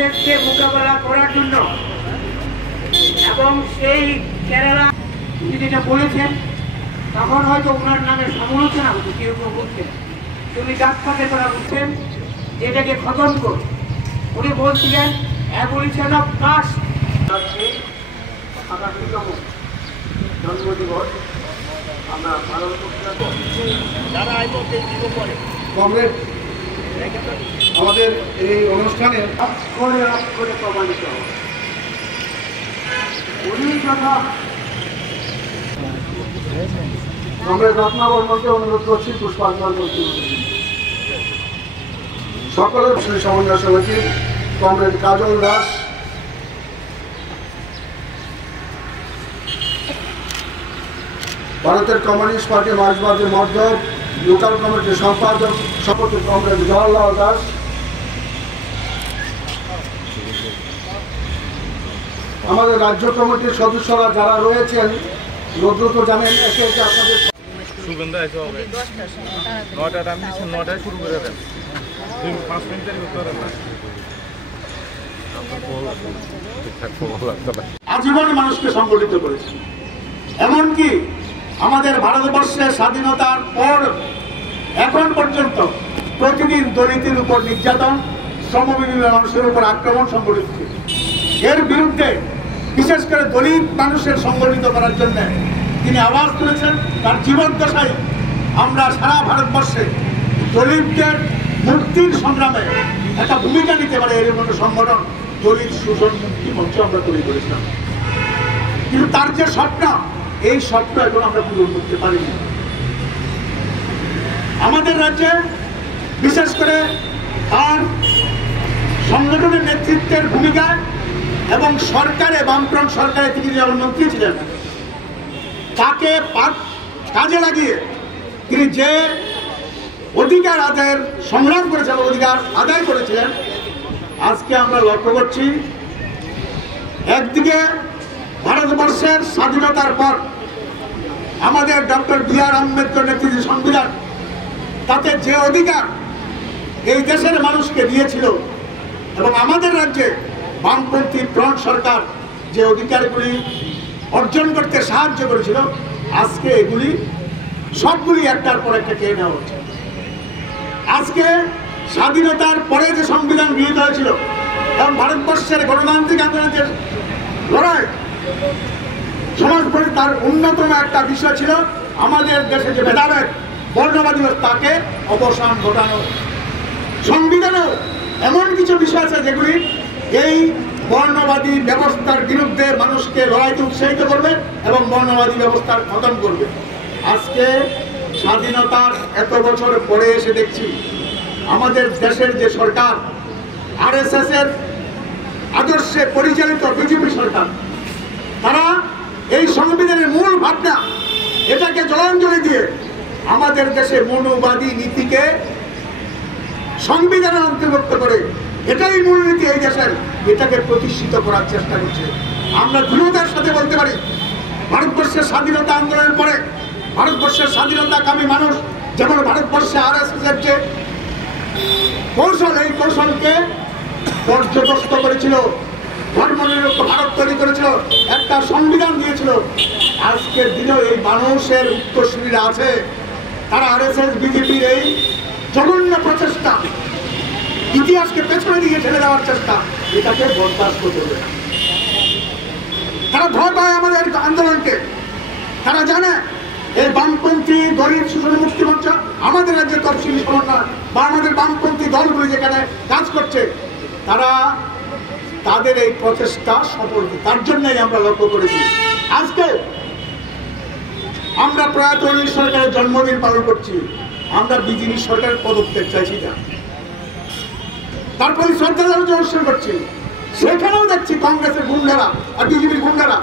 দেশকে মোকাবেলা করার জন্য এবং সেই কেরালা তিনি যেটা বলেছেন তখন হয়তো ওনার নামে সমালোচনা হতো, কেউ কেউ বলছেন তুমি ডাক্তারকে তারা বলছেন এটাকে খতম কর। উনি বলছিলেন অ্যাবলিশন অফ কাস্ট। জন্মদিবস আমরা পালন করতে যারা কমরেড আমাদের এই অনুষ্ঠানে অক্ষরে অক্ষরে প্রমাণিত উনি কথা কমরেড রত্নাবর্মকে অনুরোধ করছি পুষ্পাঞ্জল করতে। সকলের শ্রী সমন্বয় সমিতি কমরেড কাজল দাস, ভারতের কমিউনিস্ট পার্টি মার্ক্সবাদী মর্দব লোকাল কমিটির সম্পাদক সভাপতি কমরেড জওয়াহরলাল দাস, আমাদের রাজ্য কমিটির সদস্যরা যারা রয়েছেন রোদ্র তো জানেন, একে একে আপনাদের সুগন্ধা এসে হবে 9টায় আমি 9টায় শুরু করে দেন, 5 মিনিটের ভিতরে না আজীবন মানুষকে সংগঠিত করেছে। এমনকি আমাদের ভারতবর্ষের স্বাধীনতার পর এখন পর্যন্ত প্রতিদিন দলিতের উপর নির্যাতন, শ্রমজীবী মানুষের উপর আক্রমণ সংগঠিত হচ্ছে। এর বিরুদ্ধে বিশেষ করে দলিত মানুষের সংগঠিত করার জন্য তিনি আওয়াজ তুলেছেন। তার জীবদ্দশায় আমরা সারা ভারতবর্ষে দলিতদের মুক্তির সংগ্রামে একটা ভূমিকা নিতে পারে এর মতো সংগঠন দলিত শোষণ মুক্তি মঞ্চ আমরা তৈরি করেছিলাম। কিন্তু তার যে স্বপ্ন, এই স্বপ্ন এখন আমরা পূরণ করতে পারিনি। আমাদের রাজ্যে বিশেষ করে তার সংগঠনের নেতৃত্বের ভূমিকা এবং সরকারে বামফ্রন্ট সরকারে তিনি যখন মন্ত্রী ছিলেন তাকে কাজে লাগিয়ে তিনি যে অধিকার আদায়ের সংগ্রাম করেছেন, অধিকার আদায় করেছিলেন, আজকে আমরা লক্ষ্য করছি একদিকে ভারতবর্ষের স্বাধীনতার পর আমাদের ডক্টর বি.আর. আম্বেদকর নেতৃত্বে সংবিধান তাতে যে অধিকার এই দেশের মানুষকে দিয়েছিল এবং আমাদের রাজ্যে বামপন্থী ফ্রন্ট সরকার যে অধিকারগুলি অর্জন করতে সাহায্য করেছিল, আজকে এগুলি সবগুলি একটার পর একটা কেড়ে নেওয়া হচ্ছে। আজকে স্বাধীনতার পরে যে সংবিধান গৃহীত হয়েছিল এবং ভারতবর্ষের গণতান্ত্রিক আন্দোলনের লড়াই সমাজ করে তার অন্যতম একটা বিষয় ছিল আমাদের দেশে যে ভেদাভেদ বর্ণবাদী তাকে অবসান ঘটানো। সংবিধানেও এমন কিছু বিষয় আছে যেগুলি এই বর্ণবাদী ব্যবস্থার বিরুদ্ধে মানুষকে লড়াইতে উৎসাহিত করবে এবং বর্ণবাদী ব্যবস্থার খতম করবে। আজকে স্বাধীনতার এত বছর পরে এসে দেখছি আমাদের দেশের যে সরকার আরএসএস এর আদর্শে পরিচালিত বিজেপি সরকার, তারা এই সংবিধানের মূল ভাবনা এটাকে জলাঞ্জলি দিয়ে আমাদের দেশে মৌলবাদী নীতিকে সংবিধানে অন্তর্ভুক্ত করে এটাই মূলনীতি এই দেশের, এটাকে প্রতিষ্ঠিত করার চেষ্টা করছে। আমরা দৃঢ়তার সাথে বলতে পারি ভারতবর্ষের স্বাধীনতা আন্দোলনের পরে ভারতবর্ষের স্বাধীনতাকামী মানুষ যেমন ভারতবর্ষে আরএসএস এর যে কৌশল, এই কৌশলকে পর্যদস্ত করেছিল, ধর্মনিরপেক্ষ ভারত তৈরি করেছিল, একটা সংবিধান দিয়েছিল। আজকের দিনেও এই মানুষের উত্তরসূরিরা আছে, তারা আরএসএস বিজেপির এই জঘন্য প্রচেষ্টা, ইতিহাসকে পেছনে দিকে ঠেলে দেওয়ার চেষ্টা, এটাকে বরদাস্ত করবে। তারা ভয় পায় আমাদের আন্দোলনকে। তারা জানে এই বামপন্থী দলিত শোষণ মুক্তি মঞ্চ আমাদের রাজ্যের তফসিলি সমন্বয় বা আমাদের বামপন্থী দলগুলি যেখানে কাজ করছে, তারা তাদের এই প্রচেষ্টা সফল, তার জন্যই আমরা লক্ষ্য করেছি। আজকে আমরা প্রয়াত অনিল সরকারের জন্মদিন পালন করছি, আমরা বিজেপি সরকারের পদত্যাগ চাইছি না, তারপরে শ্রদ্ধা জানাতে অনুষ্ঠান করছি। সেখানেও দেখছি কংগ্রেসের গুন্ডারা আর বিজেপির গুন্ডারা